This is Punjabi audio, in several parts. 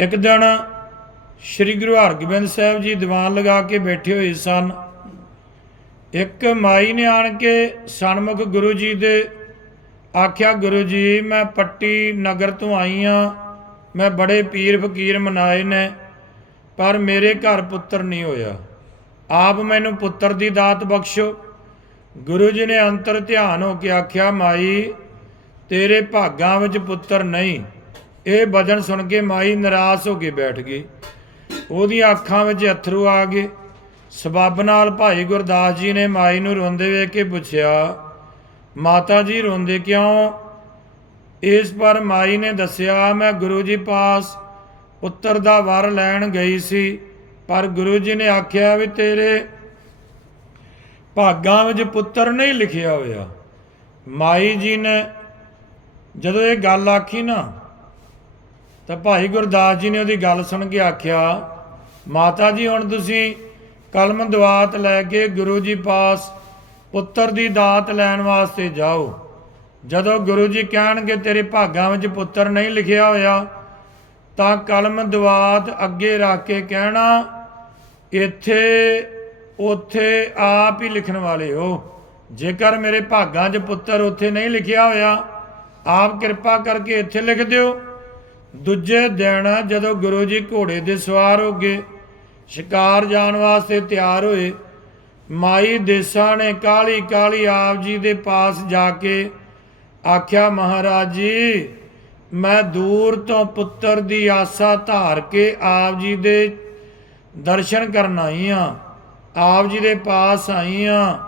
ਇੱਕ ਦਿਨ ਸ੍ਰੀ ਗੁਰੂ ਹਰਗੋਬਿੰਦ ਸਾਹਿਬ ਜੀ ਦੀਵਾਨ ਲਗਾ ਕੇ ਬੈਠੇ ਹੋਏ ਸਨ। ਇੱਕ ਮਾਈ ਨੇ ਆਣ ਕੇ ਸਨਮੁਖ ਗੁਰੂ ਜੀ ਦੇ ਆਖਿਆ, ਗੁਰੂ ਜੀ, ਮੈਂ ਪੱਟੀ ਨਗਰ ਤੋਂ ਆਈ ਆ। ਮੈਂ ਬੜੇ ਪੀਰ ਫਕੀਰ ਮਨਾਏ ਨੇ, ਪਰ ਮੇਰੇ ਘਰ ਪੁੱਤਰ ਨਹੀਂ ਹੋਇਆ। ਆਪ ਮੈਨੂੰ ਪੁੱਤਰ ਦੀ ਦਾਤ ਬਖਸ਼ੋ। ਗੁਰੂ ਜੀ ਨੇ ਅੰਤਰ ਧਿਆਨ ਹੋ ਕੇ ਆਖਿਆ, ਮਾਈ, ਤੇਰੇ ਭਾਗਾਂ ਵਿੱਚ ਪੁੱਤਰ ਨਹੀਂ। ਇਹ ਬਚਨ ਸੁਣ ਕੇ ਮਾਈ ਨਿਰਾਸ਼ ਹੋ ਕੇ ਬੈਠ ਗਈ। ਉਹਦੀਆਂ ਅੱਖਾਂ ਵਿੱਚ ਅਥਰੂ ਆ ਗਏ। ਸਬੱਬ ਨਾਲ ਭਾਈ ਗੁਰਦਾਸ ਜੀ ਨੇ ਮਾਈ ਨੂੰ ਰੋਂਦੇ ਵੇਖ ਕੇ ਪੁੱਛਿਆ, ਮਾਤਾ ਜੀ, ਰੋਂਦੇ ਕਿਉਂ? ਇਸ ਪਰ ਮਾਈ ਨੇ ਦੱਸਿਆ, ਮੈਂ ਗੁਰੂ ਜੀ ਪਾਸ ਪੁੱਤਰ ਦਾ ਵਰ ਲੈਣ ਗਈ ਸੀ, ਪਰ ਗੁਰੂ ਜੀ ਨੇ ਆਖਿਆ ਵੀ ਤੇਰੇ ਭਾਗਾਂ ਵਿੱਚ ਪੁੱਤਰ ਨਹੀਂ ਲਿਖਿਆ ਹੋਇਆ। ਮਾਈ ਜੀ ਨੇ ਜਦੋਂ ਇਹ ਗੱਲ ਆਖੀ ਨਾ ਤਾਂ ਭਾਈ ਗੁਰਦਾਸ ਜੀ ਨੇ ਉਹਦੀ ਗੱਲ ਸੁਣ ਕੇ ਆਖਿਆ, ਮਾਤਾ ਜੀ, ਹੁਣ ਤੁਸੀਂ ਕਲਮ ਦਵਾਤ ਲੈ ਕੇ ਗੁਰੂ ਜੀ ਪਾਸ ਪੁੱਤਰ ਦੀ ਦਾਤ ਲੈਣ ਵਾਸਤੇ ਜਾਓ। ਜਦੋਂ ਗੁਰੂ ਜੀ ਕਹਿਣਗੇ, ਤੇਰੇ ਭਾਗਾਂ ਵਿੱਚ ਪੁੱਤਰ ਨਹੀਂ ਲਿਖਿਆ ਹੋਇਆ, ਤਾਂ ਕਲਮ ਦਵਾਤ ਅੱਗੇ ਰੱਖ ਕੇ ਕਹਿਣਾ, ਇੱਥੇ, ਉੱਥੇ ਆਪ ਹੀ ਲਿਖਣ ਵਾਲੇ ਹੋ। ਜੇਕਰ ਮੇਰੇ ਭਾਗਾਂ 'ਚ ਪੁੱਤਰ ਉੱਥੇ ਨਹੀਂ ਲਿਖਿਆ ਹੋਇਆ, ਆਪ ਕਿਰਪਾ ਕਰਕੇ ਇੱਥੇ ਲਿਖ ਦਿਓ। ਦੂਜੇ ਦਿਨ ਜਦੋਂ ਗੁਰੂ ਜੀ ਘੋੜੇ ਦੇ ਸਵਾਰ ਹੋ ਗਏ, ਸ਼ਿਕਾਰ ਜਾਣ ਵਾਸਤੇ ਤਿਆਰ ਹੋਏ, ਮਾਈ ਦੇਸਾਂ ਨੇ ਕਾਲੀ ਕਾਲੀ ਆਪ ਜੀ ਦੇ ਪਾਸ ਜਾ ਕੇ ਆਖਿਆ, ਮਹਾਰਾਜ ਜੀ, ਮੈਂ ਦੂਰ ਤੋਂ ਪੁੱਤਰ ਦੀ ਆਸਾ ਧਾਰ ਕੇ ਆਪ ਜੀ ਦੇ ਦਰਸ਼ਨ ਕਰਨ ਆਈ ਆ, ਆਪ ਜੀ ਦੇ ਪਾਸ ਆਈ ਆ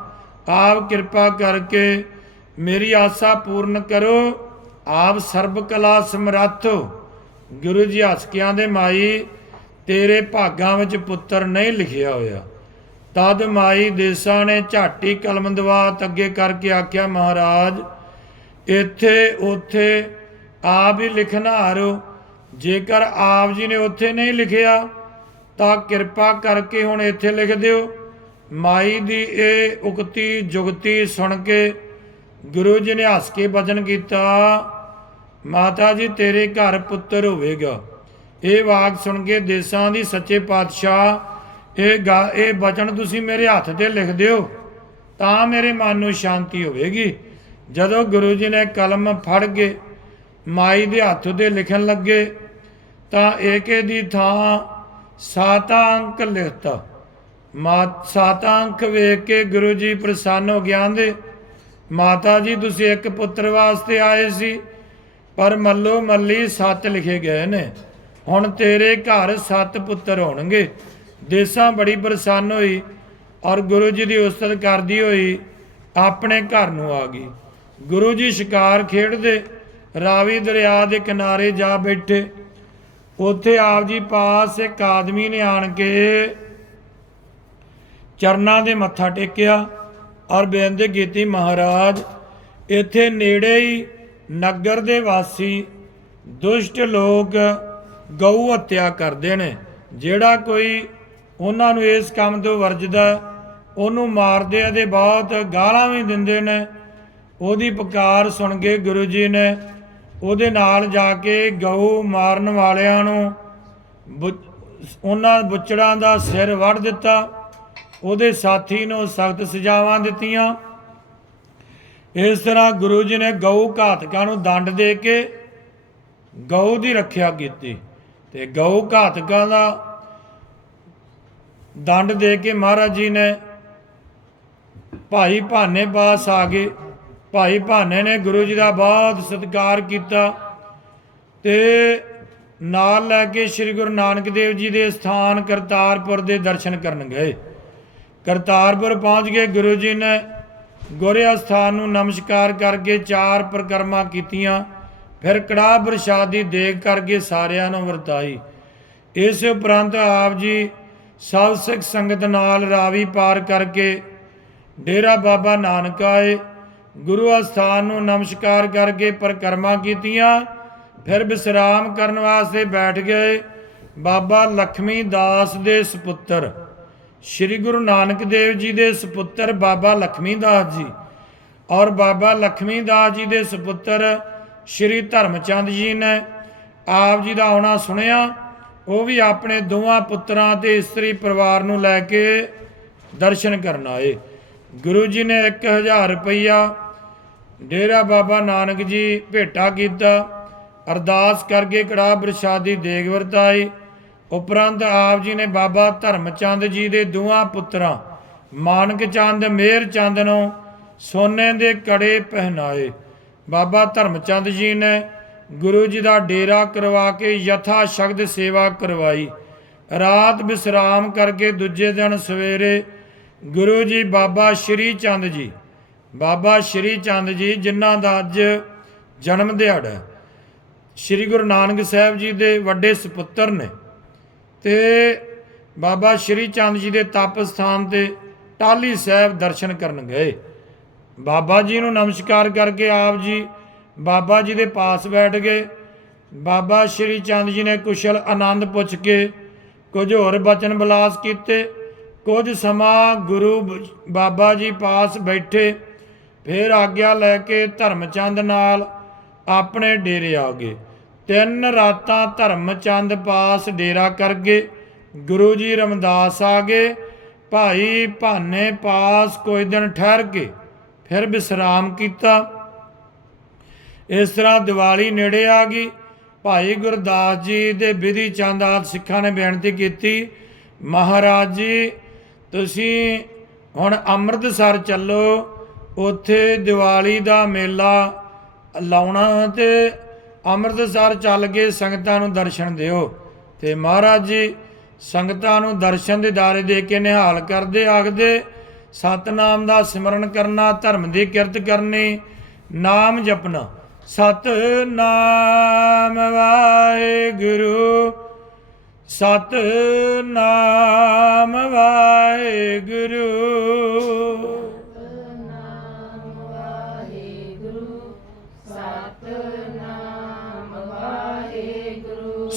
ਆਪ ਕਿਰਪਾ ਕਰਕੇ ਮੇਰੀ ਆਸਾ ਪੂਰਨ ਕਰੋ, ਆਪ ਸਰਬ ਕਲਾ ਸਮਰੱਥ ਹੋ। ਗੁਰੂ ਜੀ ਹੱਸ ਕੇ ਆਂਦੇ ਮਾਈ ਤੇਰੇ ਭਾਗਾਂ ਵਿੱਚ ਪੁੱਤਰ ਨਹੀਂ ਲਿਖਿਆ ਹੋਇਆ। ਤਦ ਮਾਈ ਦੇਸਾਂ ਨੇ ਝਾਟੀ ਕਲਮ ਦਵਾਤ ਅੱਗੇ ਕਰਕੇ ਆਖਿਆ, ਮਹਾਰਾਜ, ਇੱਥੇ, ਉੱਥੇ ਆਪ ਹੀ ਲਿਖਣਾ ਹਾਰੋ। ਜੇਕਰ ਆਪ ਜੀ ਨੇ ਉੱਥੇ ਨਹੀਂ ਲਿਖਿਆ, ਤਾਂ ਕਿਰਪਾ ਕਰਕੇ ਹੁਣ ਇੱਥੇ ਲਿਖ ਦਿਓ। ਮਾਈ ਦੀ ਇਹ ਉਕਤੀ ਜੁਗਤੀ ਸੁਣ ਕੇ ਗੁਰੂ ਜੀ ਨੇ ਹੱਸ ਕੇ ਬਚਨ ਕੀਤਾ। ਮਾਤਾ ਜੀ, ਤੇਰੇ ਘਰ ਪੁੱਤਰ ਹੋਵੇਗਾ। ਇਹ ਵਾਕ ਸੁਣ ਕੇ ਦੇਸਾਂ ਦੀ ਸੱਚੇ ਪਾਤਸ਼ਾਹ, ਇਹ ਗਾ- ਇਹ ਬਚਨ ਤੁਸੀਂ ਮੇਰੇ ਹੱਥ ਤੇ ਲਿਖ ਦਿਓ, ਤਾਂ ਮੇਰੇ ਮਨ ਨੂੰ ਸ਼ਾਂਤੀ ਹੋਵੇਗੀ। ਜਦੋਂ ਗੁਰੂ ਜੀ ਨੇ ਕਲਮ ਫੜ ਕੇ ਮਾਈ ਦੇ ਹੱਥ ਤੇ ਲਿਖਣ ਲੱਗੇ, ਤਾਂ ਏਕੇ ਦੀ ਥਾਂ ਸਾਤਾ ਅੰਕ ਲਿਖਤਾ। ਮਾ, ਸਾਤਾ ਅੰਕ ਵੇਖ ਕੇ ਗੁਰੂ ਜੀ ਪ੍ਰਸੰਨ ਹੋ ਗਿਆ ਦੇ ਮਾਤਾ ਜੀ, ਤੁਸੀਂ ਇੱਕ ਪੁੱਤਰ ਵਾਸਤੇ ਆਏ ਸੀ ਪਰ ਮੱਲੋ ਮੱਲੀ ਸੱਤ ਲਿਖੇ ਗਏ ਨੇ। ਹੁਣ ਤੇਰੇ ਘਰ ਸੱਤ ਪੁੱਤਰ ਹੋਣਗੇ। ਦੇਸਾਂ ਬੜੀ ਪ੍ਰਸੰਨ ਹੋਈ ਔਰ ਗੁਰੂ ਜੀ ਦੀ ਉਸਤਤ ਕਰਦੀ ਹੋਈ ਆਪਣੇ ਘਰ ਨੂੰ ਆ ਗਈ। ਗੁਰੂ ਜੀ ਸ਼ਿਕਾਰ ਖੇਡਦੇ, ਰਾਵੀ ਦਰਿਆ ਦੇ ਕਿਨਾਰੇ ਜਾ ਬੈਠੇ। ਉੱਥੇ ਆਪ ਜੀ ਪਾਸ ਇੱਕ ਆਦਮੀ ਨੇ ਆਣ ਕੇ ਚਰਨਾਂ ਦੇ ਮੱਥਾ ਟੇਕਿਆ ਔਰ ਬੇਨਤੀ ਕੀਤੀ, ਮਹਾਰਾਜ, ਇੱਥੇ ਨੇੜੇ ਹੀ ਨਗਰ ਦੇ ਵਾਸੀ ਦੁਸ਼ਟ ਲੋਕ ਗਊ ਹੱਤਿਆ ਕਰਦੇ ਨੇ। ਜਿਹੜਾ ਕੋਈ ਉਹਨਾਂ ਨੂੰ ਇਸ ਕੰਮ ਤੋਂ ਵਰਜਦਾ, ਉਹਨੂੰ ਮਾਰਦੇ ਆ ਤੇ ਬਹੁਤ ਗਾਲਾਂ ਵੀ ਦਿੰਦੇ ਨੇ। ਉਹਦੀ ਪੁਕਾਰ ਸੁਣ ਕੇ ਗੁਰੂ ਜੀ ਨੇ ਉਹਦੇ ਨਾਲ ਜਾ ਕੇ ਗਊ ਮਾਰਨ ਵਾਲਿਆਂ ਨੂੰ ਬੁ- ਉਹਨਾਂ ਬੁੱਚੜਾਂ ਦਾ ਸਿਰ ਵੱਢ ਦਿੱਤਾ। ਉਹਦੇ ਸਾਥੀ ਨੂੰ ਸਖਤ ਸਜ਼ਾਵਾਂ ਦਿੱਤੀਆਂ। ਇਸ ਤਰ੍ਹਾਂ ਗੁਰੂ ਜੀ ਨੇ ਗਊ ਘਾਤਕਾਂ ਨੂੰ ਦੰਡ ਦੇ ਕੇ ਗਊ ਦੀ ਰੱਖਿਆ ਕੀਤੀ ਤੇ ਗਊ ਘਾਤਕਾਂ ਦਾ ਦੰਡ ਦੇ ਕੇ ਮਹਾਰਾਜ ਜੀ ਨੇ ਭਾਈ ਭਾਨੇ ਪਾਸ ਆ ਗਏ। ਭਾਈ ਭਾਨੇ ਨੇ ਗੁਰੂ ਜੀ ਦਾ ਬਹੁਤ ਸਤਿਕਾਰ ਕੀਤਾ ਤੇ ਨਾਲ ਲੈ ਕੇ ਸ੍ਰੀ ਗੁਰੂ ਨਾਨਕ ਦੇਵ ਜੀ ਦੇ ਸਥਾਨ ਕਰਤਾਰਪੁਰ ਦੇ ਦਰਸ਼ਨ ਕਰਨ ਗਏ। ਕਰਤਾਰਪੁਰ ਪਹੁੰਚ ਗਏ। ਗੁਰੂ ਜੀ ਨੇ ਗੋਰੇ ਅਸਥਾਨ ਨੂੰ ਨਮਸਕਾਰ ਕਰਕੇ ਚਾਰ ਪ੍ਰਕਰਮਾਂ ਕੀਤੀਆਂ, ਫਿਰ ਕੜਾਹ ਪ੍ਰਸ਼ਾਦੀ ਦੇਖ ਕਰਕੇ ਸਾਰਿਆਂ ਨੂੰ ਵਰਤਾਈ। ਇਸ ਉਪਰੰਤ ਆਪ ਜੀ ਸਭ ਸਿੱਖ ਸੰਗਤ ਨਾਲ ਰਾਵੀ ਪਾਰ ਕਰਕੇ ਡੇਰਾ ਬਾਬਾ ਨਾਨਕ ਆਏ। ਗੁਰੂ ਅਸਥਾਨ ਨੂੰ ਨਮਸਕਾਰ ਕਰਕੇ ਪ੍ਰਕਰਮਾਂ ਕੀਤੀਆਂ, ਫਿਰ ਵਿਸਰਾਮ ਕਰਨ ਵਾਸਤੇ ਬੈਠ ਗਏ। ਬਾਬਾ ਲਖਮੀ ਦਾਸ ਦੇ ਸੁਪੁੱਤਰ ਸ੍ਰੀ ਗੁਰੂ ਨਾਨਕ ਦੇਵ ਜੀ ਦੇ ਸੁਪੁੱਤਰ ਬਾਬਾ ਲਖਮੀ ਦਾਸ ਜੀ ਔਰ ਬਾਬਾ ਲਖਮੀ ਦਾਸ ਜੀ ਦੇ ਸੁਪੁੱਤਰ ਸ੍ਰੀ ਧਰਮਚੰਦ ਜੀ ਨੇ ਆਪ ਜੀ ਦਾ ਆਉਣਾ ਸੁਣਿਆ, ਉਹ ਵੀ ਆਪਣੇ ਦੋਵਾਂ ਪੁੱਤਰਾਂ ਤੇ ਇਸਤਰੀ ਪਰਿਵਾਰ ਨੂੰ ਲੈ ਕੇ ਦਰਸ਼ਨ ਕਰਨ ਆਏ। ਗੁਰੂ ਜੀ ਨੇ 1000 ਰੁਪਈਆ ਡੇਰਾ ਬਾਬਾ ਨਾਨਕ ਜੀ ਭੇਟਾ ਕੀਤਾ, ਅਰਦਾਸ ਕਰਕੇ ਕੜਾ ਪ੍ਰਸ਼ਾਦੀ ਦੇਗ ਵਰਤਾਈ। ਉਪਰੰਤ ਆਪ ਜੀ ਨੇ ਬਾਬਾ ਧਰਮਚੰਦ ਜੀ ਦੇ ਦੋਵਾਂ ਪੁੱਤਰਾਂ, ਮਾਨਕ ਚੰਦ ਮੇਰ ਚੰਦ ਨੂੰ ਸੋਨੇ ਦੇ ਕੜੇ ਪਹਿਨਾਏ। ਬਾਬਾ ਧਰਮਚੰਦ ਜੀ ਨੇ ਗੁਰੂ ਜੀ ਦਾ ਡੇਰਾ ਕਰਵਾ ਕੇ ਯਥਾ ਸ਼ਕਤ ਸੇਵਾ ਕਰਵਾਈ। ਰਾਤ ਵਿਸਰਾਮ ਕਰਕੇ ਦੂਜੇ ਦਿਨ ਸਵੇਰੇ ਗੁਰੂ ਜੀ ਬਾਬਾ ਸ਼੍ਰੀ ਚੰਦ ਜੀ, ਬਾਬਾ ਸ਼੍ਰੀ ਚੰਦ ਜੀ ਜਿਨ੍ਹਾਂ ਦਾ ਅੱਜ ਜਨਮ ਦਿਹਾੜਾ ਹੈ, ਸ਼੍ਰੀ ਗੁਰੂ ਨਾਨਕ ਸਾਹਿਬ ਜੀ ਦੇ ਵੱਡੇ ਸੁਪੁੱਤਰ ਨੇ। ਤੇ ਬਾਬਾ ਸ਼੍ਰੀ ਚੰਦ ਜੀ ਦੇ ਤਪ ਸਥਾਨ ਤੇ ਟਾਲੀ ਸਾਹਿਬ ਦਰਸ਼ਨ ਕਰਨ ਗਏ। ਬਾਬਾ ਜੀ ਨੂੰ ਨਮਸਕਾਰ ਕਰਕੇ ਆਪ ਜੀ ਬਾਬਾ ਜੀ ਦੇ ਪਾਸ ਬੈਠ ਗਏ। ਬਾਬਾ ਸ਼੍ਰੀ ਚੰਦ ਜੀ ਨੇ ਕੁਸ਼ਲ ਆਨੰਦ ਪੁੱਛ ਕੇ ਕੁਝ ਹੋਰ ਬਚਨ ਬਲਾਸ ਕੀਤੇ। ਕੁਝ ਸਮਾਂ ਗੁਰੂ ਬ- ਬਾਬਾ ਜੀ ਪਾਸ ਬੈਠੇ, ਫਿਰ ਆਗਿਆ ਲੈ ਕੇ ਧਰਮਚੰਦ ਨਾਲ ਆਪਣੇ ਡੇਰੇ ਆ ਗਏ। ਤਿੰਨ ਰਾਤਾਂ ਧਰਮਚੰਦ ਪਾਸ ਡੇਰਾ ਕਰ ਗਏ ਗੁਰੂ ਜੀ ਰਮਦਾਸ ਆ ਗਏ ਭਾਈ ਭਾਨੇ ਪਾਸ ਕੋਈ ਦਿਨ ਠਹਿਰ ਕੇ ਫਿਰ ਵਿਸਰਾਮ ਕੀਤਾ। ਇਸ ਤਰ੍ਹਾਂ ਦੀਵਾਲੀ ਨੇੜੇ ਆ ਗਈ। ਭਾਈ ਗੁਰਦਾਸ ਜੀ ਦੇ ਵਿਧੀ ਚੰਦ ਆਦਿ ਸਿੱਖਾਂ ਨੇ ਬੇਨਤੀ ਕੀਤੀ, ਮਹਾਰਾਜ ਜੀ, ਤੁਸੀਂ ਹੁਣ ਅੰਮ੍ਰਿਤਸਰ ਚੱਲੋ, ਉੱਥੇ ਦੀਵਾਲੀ ਦਾ ਮੇਲਾ ਲਾਉਣਾ ਤੇ ਅੰਮ੍ਰਿਤਸਰ ਚੱਲ ਕੇ ਸੰਗਤਾਂ ਨੂੰ ਦਰਸ਼ਨ ਦਿਓ। ਤੇ ਮਹਾਰਾਜ ਜੀ ਸੰਗਤਾਂ ਨੂੰ ਦਰਸ਼ਨ ਦੇ ਦਾਰੇ ਦੇ ਕੇ ਨਿਹਾਲ ਕਰਦੇ, ਆਖਦੇ, ਸਤਨਾਮ ਦਾ ਸਿਮਰਨ ਕਰਨਾ, ਧਰਮ ਦੀ ਕਿਰਤ ਕਰਨੀ, ਨਾਮ ਜਪਣਾ। ਸਤਨਾਮ ਵਾਹਿਗੁਰੂ ਸਤਨਾਮ ਵਾਹਿਗੁਰੂ।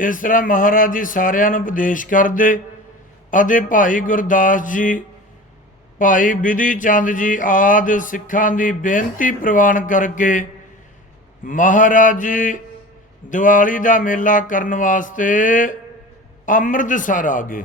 ਇਸ ਤਰ੍ਹਾਂ ਮਹਾਰਾਜ ਜੀ ਸਾਰਿਆਂ ਨੂੰ ਉਪਦੇਸ਼ ਕਰਦੇ। ਅਤੇ ਭਾਈ ਗੁਰਦਾਸ ਜੀ, ਭਾਈ ਵਿਧੀ ਚੰਦ ਜੀ ਆਦ ਸਿੱਖਾਂ ਦੀ ਬੇਨਤੀ ਪ੍ਰਵਾਨ ਕਰਕੇ ਮਹਾਰਾਜ ਜੀ ਦੀਵਾਲੀ ਦਾ ਮੇਲਾ ਕਰਨ ਵਾਸਤੇ ਅੰਮ੍ਰਿਤਸਰ ਆ ਗਏ।